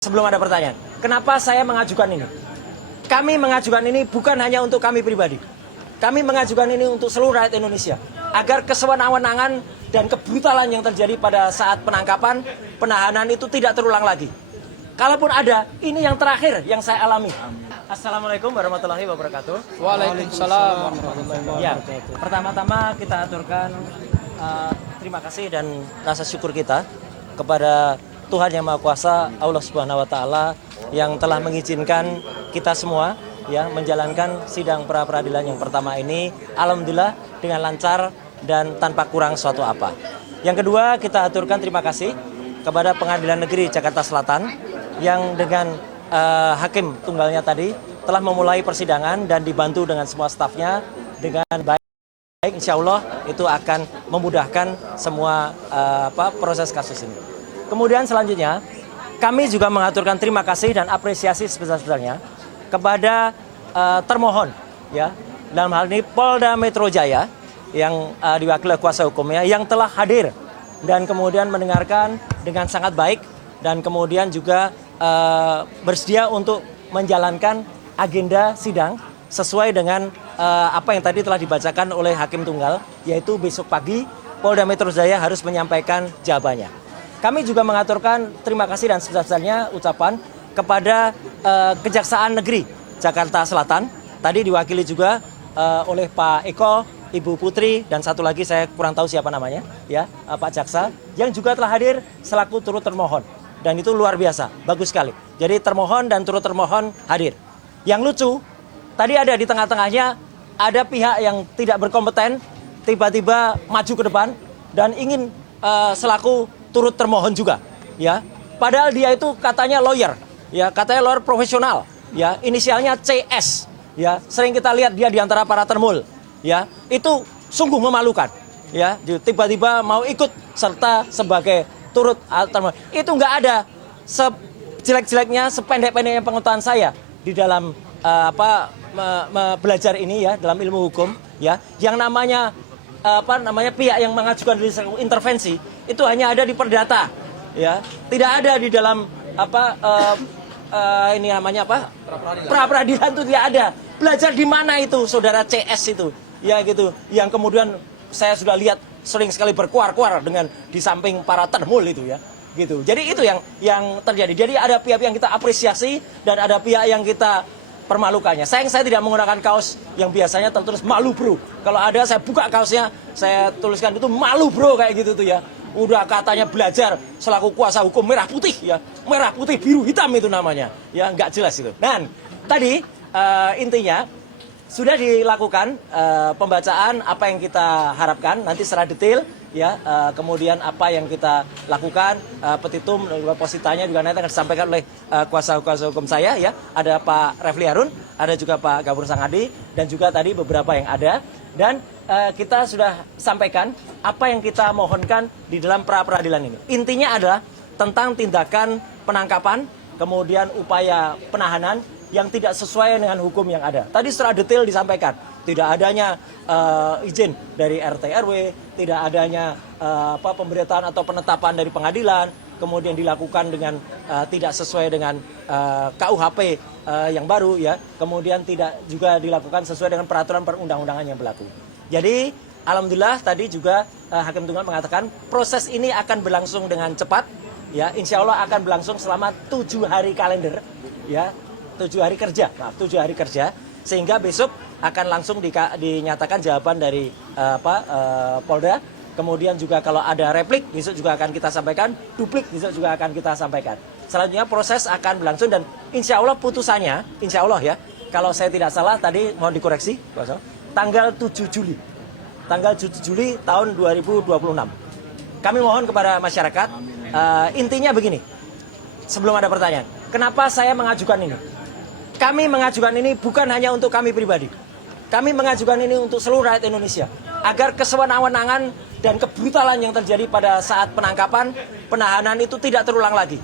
Sebelum ada pertanyaan, kenapa saya mengajukan ini? Kami mengajukan ini bukan hanya untuk kami pribadi. Kami mengajukan ini untuk seluruh rakyat Indonesia. Agar kesewenang-wenangan dan kebrutalan yang terjadi pada saat penangkapan, penahanan itu tidak terulang lagi. Kalaupun ada, ini yang terakhir yang saya alami. Assalamualaikum warahmatullahi wabarakatuh. Waalaikumsalam warahmatullahi wabarakatuh. Ya, pertama-tama kita aturkan terima kasih dan rasa syukur kita kepada Tuhan Yang Maha Kuasa, Allah Subhanahu wa taala yang telah mengizinkan kita semua ya menjalankan sidang pra peradilan yang pertama ini alhamdulillah dengan lancar dan tanpa kurang suatu apa. Yang kedua, kita aturkan terima kasih kepada Pengadilan Negeri Jakarta Selatan yang dengan hakim tunggalnya tadi telah memulai persidangan dan dibantu dengan semua stafnya dengan baik. Insya Allah itu akan memudahkan semua proses kasus ini. Kemudian selanjutnya, kami juga mengaturkan terima kasih dan apresiasi sebesar-besarnya kepada termohon, ya, dalam hal ini Polda Metro Jaya yang diwakili kuasa hukumnya yang telah hadir dan kemudian mendengarkan dengan sangat baik dan kemudian juga bersedia untuk menjalankan agenda sidang sesuai dengan apa yang tadi telah dibacakan oleh Hakim Tunggal, yaitu besok pagi Polda Metro Jaya harus menyampaikan jawabannya. Kami juga mengaturkan terima kasih dan sebesar-besarnya ucapan kepada Kejaksaan Negeri Jakarta Selatan. Tadi diwakili juga oleh Pak Eko, Ibu Putri, dan satu lagi saya kurang tahu siapa namanya, ya Pak Jaksa, yang juga telah hadir selaku turut termohon. Dan itu luar biasa, bagus sekali. Jadi termohon dan turut termohon hadir. Yang lucu, tadi ada di tengah-tengahnya ada pihak yang tidak berkompeten, tiba-tiba maju ke depan dan ingin selaku turut termohon juga, ya. Padahal dia itu katanya lawyer, ya, katanya lawyer profesional, ya, inisialnya CS, ya. Sering kita lihat dia di antara para termul, ya. Itu sungguh memalukan, ya. Tiba-tiba mau ikut serta sebagai turut termohon. Itu nggak ada sejelek-jeleknya, sependek-pendeknya pengetahuan saya di dalam belajar ini, ya, dalam ilmu hukum, ya. Yang namanya pihak yang mengajukan diri intervensi itu hanya ada di perdata, ya, tidak ada di dalam pra peradilan itu tidak ada. Belajar di mana itu saudara CS itu, ya gitu, yang kemudian saya sudah lihat sering sekali berkuar-kuar dengan di samping para termul itu, ya, gitu. Jadi itu yang terjadi. Jadi ada pihak yang kita apresiasi dan ada pihak yang kita permalukannya. Sayang saya tidak menggunakan kaos yang biasanya tertulis malu bro. Kalau ada saya buka kaosnya, saya tuliskan itu malu bro kayak gitu tuh, ya. Udah katanya belajar selaku kuasa hukum merah putih, ya. Merah putih biru hitam itu namanya. Ya nggak jelas itu. Dan tadi intinya sudah dilakukan pembacaan apa yang kita harapkan nanti secara detail, ya, kemudian apa yang kita lakukan, petitum depositanya juga nanti akan disampaikan oleh kuasa hukum saya, ya, ada Pak Refli Harun, ada juga Pak Gafur Sangadi dan juga tadi beberapa yang ada, dan kita sudah sampaikan apa yang kita mohonkan di dalam pra peradilan ini. Intinya adalah tentang tindakan penangkapan, kemudian upaya penahanan yang tidak sesuai dengan hukum yang ada. Tadi secara detail disampaikan, tidak adanya izin dari RT RW, tidak adanya pemberitaan atau penetapan dari pengadilan, kemudian dilakukan dengan tidak sesuai dengan KUHP yang baru, ya, kemudian tidak juga dilakukan sesuai dengan peraturan perundang-undangan yang berlaku. Jadi alhamdulillah tadi juga Hakim Tunggal mengatakan proses ini akan berlangsung dengan cepat, ya, insya Allah akan berlangsung selama 7 hari kalender, ya. 7 hari kerja, sehingga besok akan langsung dinyatakan jawaban dari Polda. Kemudian juga kalau ada replik besok juga akan kita sampaikan, duplik besok juga akan kita sampaikan. Selanjutnya proses akan berlangsung dan insya Allah putusannya, insya Allah, ya, kalau saya tidak salah tadi mohon dikoreksi, tanggal 7 Juli tahun 2026. Kami mohon kepada masyarakat, intinya begini, sebelum ada pertanyaan, kenapa saya mengajukan ini? Kami mengajukan ini bukan hanya untuk kami pribadi. Kami mengajukan ini untuk seluruh rakyat Indonesia. Agar kesewenang-wenangan dan kebrutalan yang terjadi pada saat penangkapan, penahanan itu tidak terulang lagi.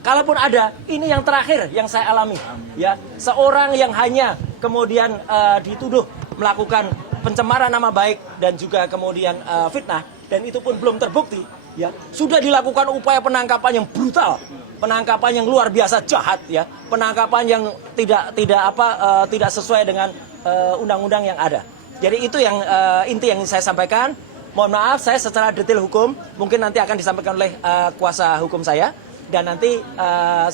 Kalaupun ada, ini yang terakhir yang saya alami. Ya, seorang yang hanya kemudian dituduh melakukan pencemaran nama baik dan juga kemudian fitnah, dan itu pun belum terbukti, ya, sudah dilakukan upaya penangkapan yang brutal. penangkapan yang luar biasa jahat ya, penangkapan yang tidak sesuai dengan undang-undang yang ada. Jadi itu yang inti yang saya sampaikan. Mohon maaf, saya secara detail hukum mungkin nanti akan disampaikan oleh kuasa hukum saya, dan nanti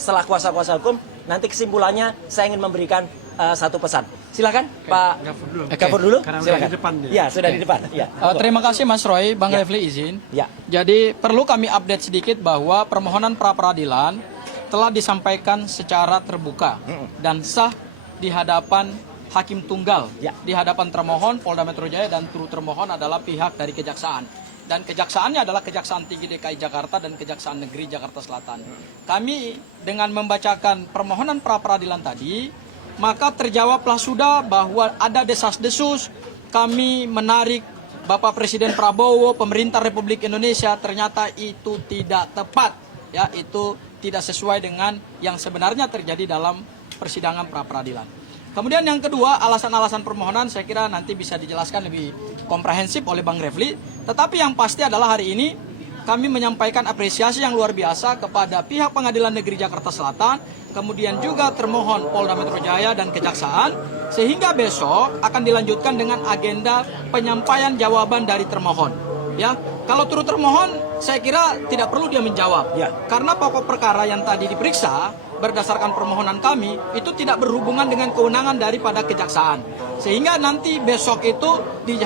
setelah kuasa hukum nanti kesimpulannya saya ingin memberikan satu pesan. Silakan Pak Gafur dulu. Silakan. Di depan, ya, sudah di depan. Ya. Terima kasih Mas Roy, Bang Refli izin. Ya. Jadi perlu kami update sedikit bahwa permohonan pra peradilan telah disampaikan secara terbuka dan sah di hadapan Hakim Tunggal, di hadapan termohon Polda Metro Jaya, dan turut termohon adalah pihak dari Kejaksaan. Dan kejaksaannya adalah Kejaksaan Tinggi DKI Jakarta dan Kejaksaan Negeri Jakarta Selatan. Kami dengan membacakan permohonan pra peradilan tadi, maka terjawablah sudah bahwa ada desas-desus kami menarik Bapak Presiden Prabowo, pemerintah Republik Indonesia, ternyata itu tidak tepat, ya, itu tidak sesuai dengan yang sebenarnya terjadi dalam persidangan pra peradilan. Kemudian yang kedua, alasan-alasan permohonan saya kira nanti bisa dijelaskan lebih komprehensif oleh Bang Refli. Tetapi yang pasti adalah hari ini kami menyampaikan apresiasi yang luar biasa kepada pihak Pengadilan Negeri Jakarta Selatan, kemudian juga termohon Polda Metro Jaya dan Kejaksaan, sehingga besok akan dilanjutkan dengan agenda penyampaian jawaban dari termohon. Ya, kalau turut termohon, saya kira tidak perlu dia menjawab. Ya. Karena pokok perkara yang tadi diperiksa berdasarkan permohonan kami itu tidak berhubungan dengan kewenangan daripada Kejaksaan. Sehingga nanti besok itu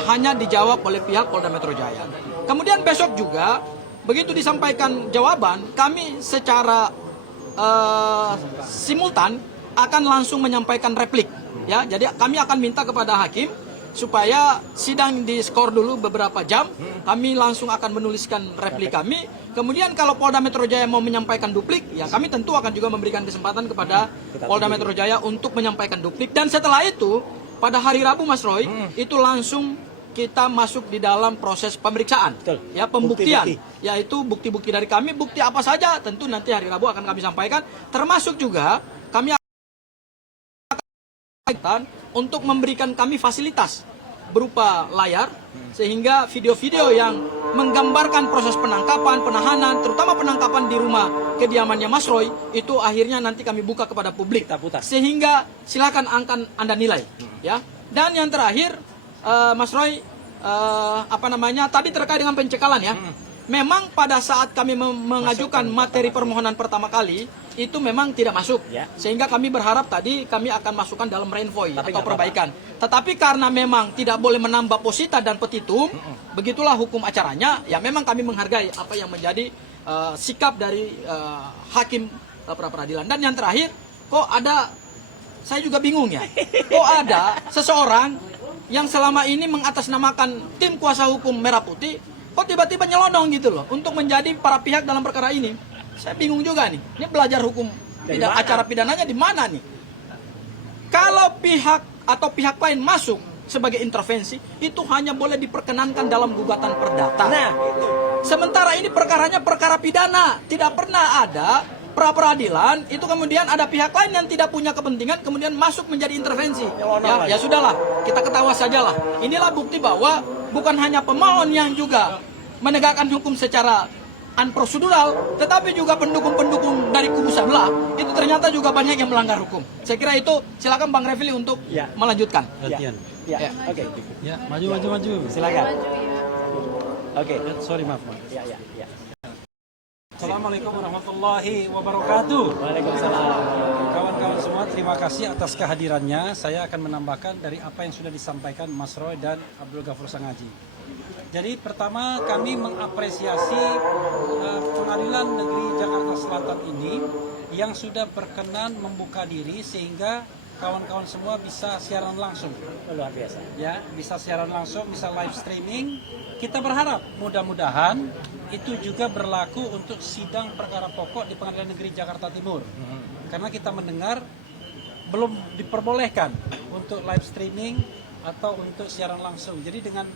hanya dijawab oleh pihak Polda Metro Jaya. Kemudian besok juga begitu disampaikan jawaban, kami secara simultan akan langsung menyampaikan replik. Ya, jadi kami akan minta kepada hakim supaya sidang di-skor dulu beberapa jam, kami langsung akan menuliskan replik kami. Kemudian kalau Polda Metro Jaya mau menyampaikan duplik, ya kami tentu akan juga memberikan kesempatan kepada Polda Metro Jaya untuk menyampaikan duplik. Dan setelah itu, pada hari Rabu Mas Roy, itu langsung kita masuk di dalam proses pemeriksaan, ya, pembuktian, yaitu bukti-bukti dari kami, bukti apa saja tentu nanti hari Rabu akan kami sampaikan, termasuk juga kami akan untuk memberikan kami fasilitas berupa layar, sehingga video-video yang menggambarkan proses penangkapan, penahanan, terutama penangkapan di rumah kediamannya Mas Roy, itu akhirnya nanti kami buka kepada publik, sehingga silakan akan Anda nilai, ya. Dan yang terakhir, Mas Roy, tadi terkait dengan pencekalan, ya. Memang pada saat kami mengajukan materi permohonan pertama kali, itu memang tidak masuk. Sehingga kami berharap tadi kami akan masukkan dalam renvoy atau perbaikan. Tetapi karena memang tidak boleh menambah posita dan petitum, begitulah hukum acaranya, ya memang kami menghargai apa yang menjadi sikap dari hakim pra peradilan. Dan yang terakhir, kok ada, saya juga bingung ya, kok ada seseorang yang selama ini mengatasnamakan tim kuasa hukum Merah Putih, kok tiba-tiba nyelonong gitu loh untuk menjadi para pihak dalam perkara ini. Saya bingung juga nih. Ini belajar hukum acara pidananya di mana nih? Kalau pihak atau pihak lain masuk sebagai intervensi, itu hanya boleh diperkenankan dalam gugatan perdata. Nah, itu. Sementara ini perkaranya perkara pidana, tidak pernah ada pra peradilan itu kemudian ada pihak lain yang tidak punya kepentingan kemudian masuk menjadi intervensi. Ya sudahlah, kita ketawa sajalah. Inilah bukti bahwa bukan hanya pemohon yang juga menegakkan hukum secara unprosedural, tetapi juga pendukung-pendukung dari kubu sebelah itu ternyata juga banyak yang melanggar hukum. Saya kira itu, silakan Bang Refli untuk melanjutkan. Oke. Ya, maju. Silakan. Oke. Sorry, maaf. Ya. Assalamualaikum warahmatullahi wabarakatuh. Waalaikumsalam. Kawan-kawan semua, terima kasih atas kehadirannya. Saya akan menambahkan dari apa yang sudah disampaikan Mas Roy dan Abdul Ghafur Sangaji. Jadi pertama kami mengapresiasi Pengadilan Negeri Jakarta Selatan ini yang sudah berkenan membuka diri sehingga kawan-kawan semua bisa siaran langsung. Luar biasa. Ya, bisa siaran langsung, bisa live streaming. Kita berharap mudah-mudahan itu juga berlaku untuk sidang perkara pokok di Pengadilan Negeri Jakarta Timur. Karena kita mendengar belum diperbolehkan untuk live streaming atau untuk siaran langsung. Jadi dengan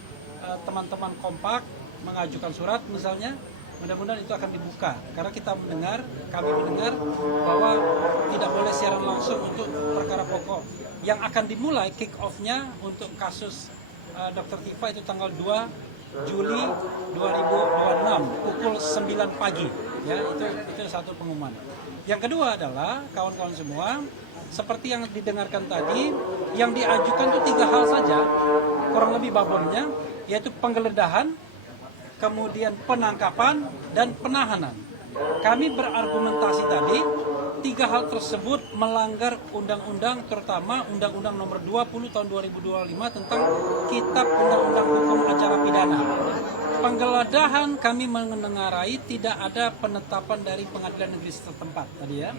teman-teman kompak mengajukan surat misalnya, mudah-mudahan itu akan dibuka. Karena kami mendengar bahwa tidak boleh siaran langsung untuk perkara pokok. Yang akan dimulai kick off-nya untuk kasus Dr. Tifa itu tanggal 2 Juli 2026 pukul 9 pagi. Ya, itu satu pengumuman. Yang kedua adalah kawan-kawan semua, seperti yang didengarkan tadi, yang diajukan itu 3 hal saja, kurang lebih babonnya, yaitu penggeledahan, kemudian penangkapan, dan penahanan. Kami berargumentasi tadi, 3 hal tersebut melanggar undang-undang, terutama Undang-Undang Nomor 20 Tahun 2025 tentang Kitab Undang-Undang Hukum Acara Pidana. Penggeledahan kami mendengarai tidak ada penetapan dari pengadilan negeri setempat tadi ya.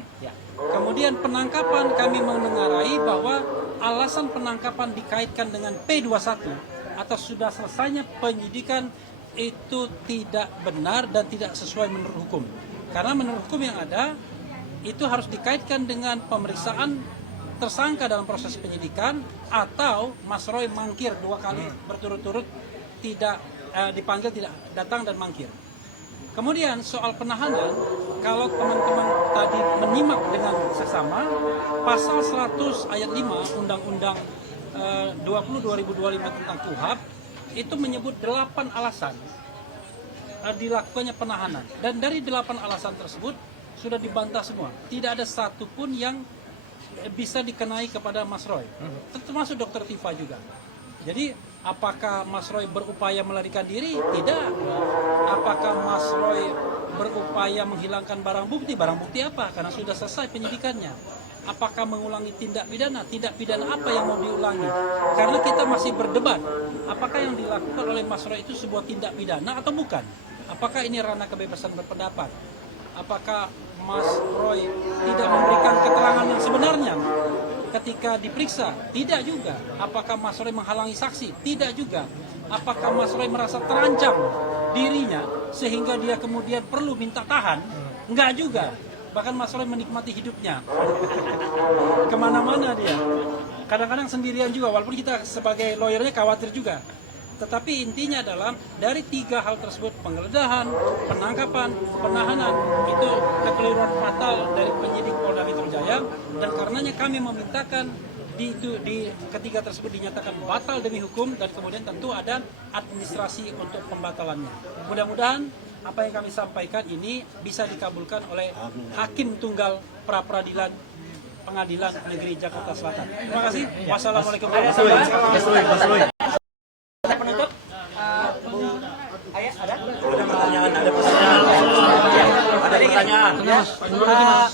Kemudian penangkapan kami mendengarai bahwa alasan penangkapan dikaitkan dengan P21 atau sudah selesainya penyidikan itu tidak benar dan tidak sesuai menurut hukum. Karena menurut hukum yang ada itu harus dikaitkan dengan pemeriksaan tersangka dalam proses penyidikan atau Mas Roy mangkir 2 kali berturut-turut tidak dipanggil, tidak datang dan mangkir. Kemudian soal penahanan, kalau teman-teman tadi menyimak dengan seksama, pasal 100 ayat 5 Undang-Undang 20/2025 tentang KUHP itu menyebut 8 alasan dilakukannya penahanan. Dan dari 8 alasan tersebut sudah dibantah semua. Tidak ada satupun yang bisa dikenai kepada Mas Roy, termasuk Dr. Tifa juga. Jadi apakah Mas Roy berupaya melarikan diri? Tidak. Apakah Mas Roy berupaya menghilangkan barang bukti? Barang bukti apa? Karena sudah selesai penyidikannya. Apakah mengulangi tindak pidana? Tindak pidana apa yang mau diulangi? Karena kita masih berdebat. Apakah yang dilakukan oleh Mas Roy itu sebuah tindak pidana atau bukan? Apakah ini ranah kebebasan berpendapat? Apakah Mas Roy tidak memberikan keterangan yang sebenarnya ketika diperiksa? Tidak juga. Apakah Mas Roy menghalangi saksi? Tidak juga. Apakah Mas Roy merasa terancam dirinya sehingga dia kemudian perlu minta tahan? Enggak juga. Bahkan Mas Roy menikmati hidupnya. Kemana-mana dia. Kadang-kadang sendirian juga, walaupun kita sebagai lawyernya khawatir juga. Tetapi intinya adalah dari 3 hal tersebut, penggeledahan, penangkapan, penahanan, itu kekeliruan fatal dari penyidik Polda Metro Jaya, dan karenanya kami memintakan di ketiga tersebut dinyatakan batal demi hukum, dan kemudian tentu ada administrasi untuk pembatalannya. Mudah-mudahan apa yang kami sampaikan ini bisa dikabulkan oleh Hakim Tunggal Pra-Peradilan Pengadilan Negeri Jakarta Selatan. Terima kasih. Wassalamualaikum warahmatullahi wabarakatuh. Penutup, Ayah ada? Ada pertanyaan, ada pertanyaan. Ada pertanyaan.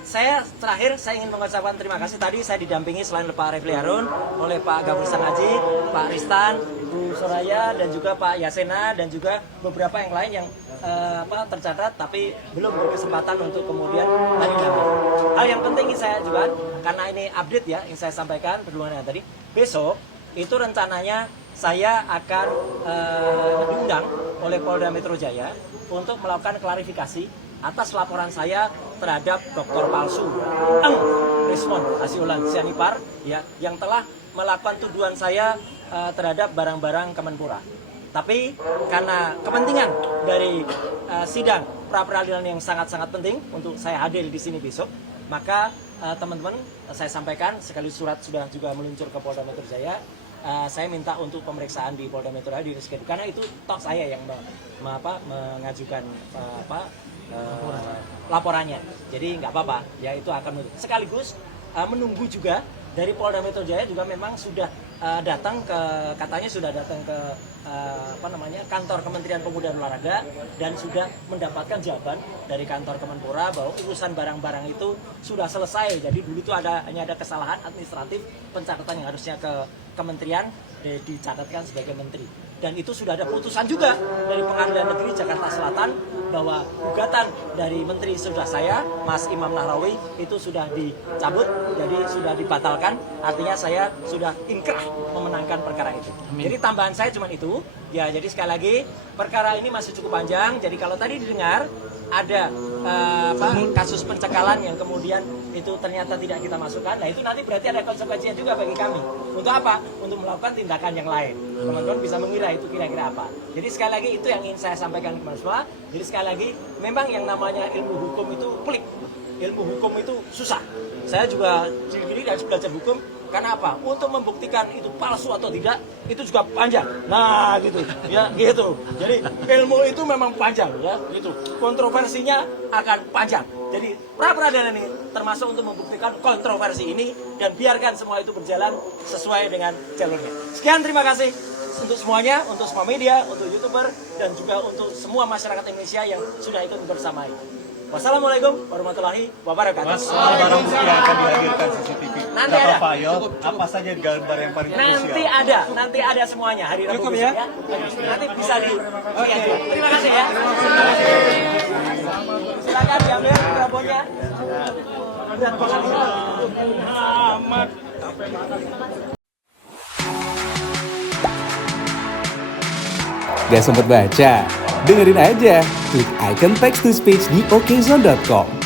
Saya terakhir saya ingin mengucapkan terima kasih. Tadi saya didampingi selain Pak Refli Harun oleh Pak Gafur Sanaji, Pak Ristan, Bu Soraya, dan juga Pak Yasena, dan juga beberapa yang lain yang tercatat tapi belum berkesempatan untuk kemudian tadi dapat. Hal yang penting ini saya juga, karena ini update ya yang saya sampaikan berhubungan dengan tadi. Besok itu rencananya saya akan diundang oleh Polda Metro Jaya untuk melakukan klarifikasi atas laporan saya terhadap dokter palsu Rismon Asiulan Sianipar ya, yang telah melakukan tuduhan saya terhadap barang-barang Kemenpora. Tapi karena kepentingan dari sidang pra-peradilan yang sangat-sangat penting untuk saya hadir di sini besok, maka teman-teman saya sampaikan sekali surat sudah juga meluncur ke Polda Metro Jaya. Saya minta untuk pemeriksaan di Polda Metro Jaya di reschedule karena itu toh saya yang mengajukan laporannya. Jadi nggak apa-apa, ya itu akan sekaligus menunggu juga dari Polda Metro Jaya juga memang sudah datang ke, katanya sudah datang ke kantor Kementerian Pemuda dan Olahraga dan sudah mendapatkan jawaban dari kantor Kemenpora bahwa urusan barang-barang itu sudah selesai. Jadi dulu itu hanya ada kesalahan administratif pencatatan yang harusnya ke kementerian dicatatkan sebagai menteri. Dan itu sudah ada putusan juga dari Pengadilan Negeri Jakarta Selatan bahwa gugatan dari menteri sudah saya, Mas Imam Nahrawi, itu sudah dicabut, jadi sudah dibatalkan. Artinya saya sudah inkrah memenangkan perkara itu. Amin. Jadi tambahan saya cuma itu. Ya, jadi sekali lagi perkara ini masih cukup panjang. Jadi kalau tadi didengar ada kasus pencekalan yang kemudian itu ternyata tidak kita masukkan, nah itu nanti berarti ada konsekuensinya juga bagi kami. Untuk apa? Untuk melakukan tindakan yang lain. Teman-teman bisa mengira itu kira-kira apa. Jadi sekali lagi itu yang ingin saya sampaikan kepada semua. Jadi sekali lagi memang yang namanya ilmu hukum itu pelik. Ilmu hukum itu susah. Saya juga sendiri harus belajar hukum. Karena apa? Untuk membuktikan itu palsu atau tidak, itu juga panjang. Nah, gitu. Ya, gitu. Jadi ilmu itu memang panjang, ya, gitu. Kontroversinya akan panjang. Jadi pra peradilan ini termasuk untuk membuktikan kontroversi ini dan biarkan semua itu berjalan sesuai dengan jalurnya. Sekian, terima kasih untuk semuanya, untuk semua media, untuk YouTuber, dan juga untuk semua masyarakat Indonesia yang sudah ikut bersamai. Wassalamualaikum warahmatullahi wabarakatuh. Mas, barang bukti yang akan dihadirkan CCTV. Nanti Berapa ada. file? Apa saja gambar yang paling krusial? Nanti ada semuanya hari Rabu Cukup besok ya? Nanti bisa dilihat. Terima kasih ya. Silakan diambil prabonnya. Gak sempet baca? Dengerin aja, klik icon text to speech di okezone.com.